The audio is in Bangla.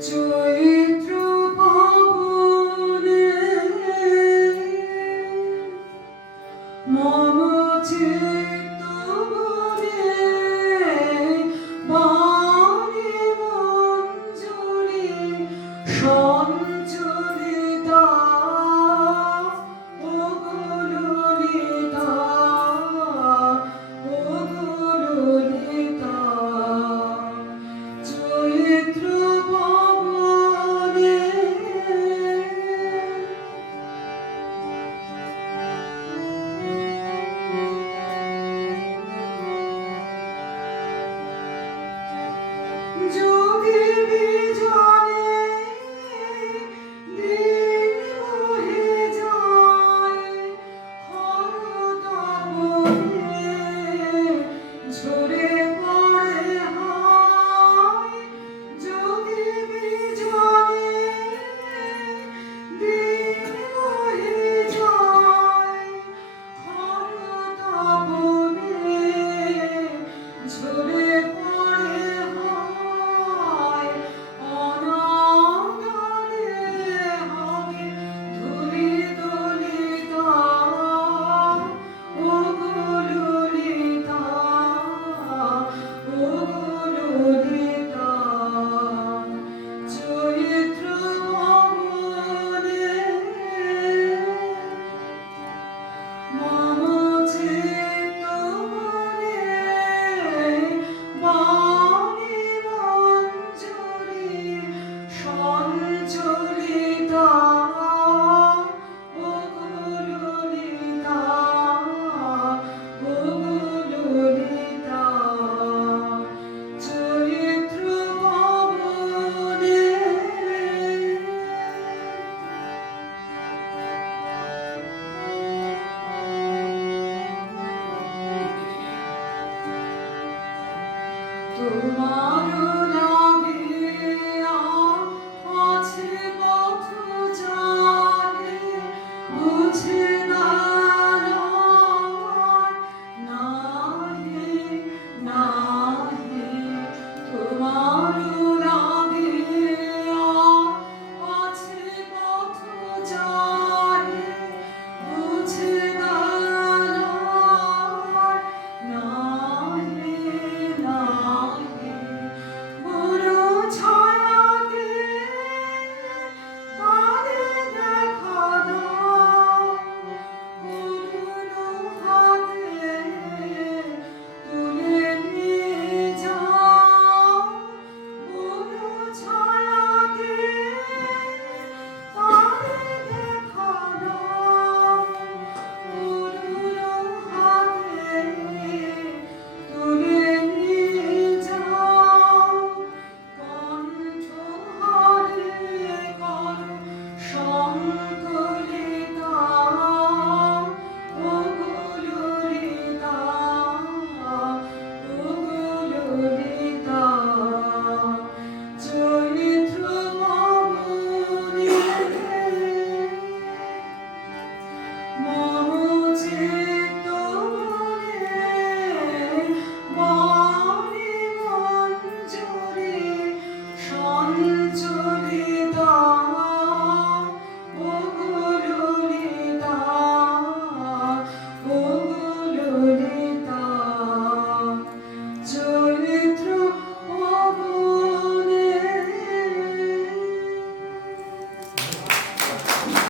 চৈত্র মম চিত্ত Kurma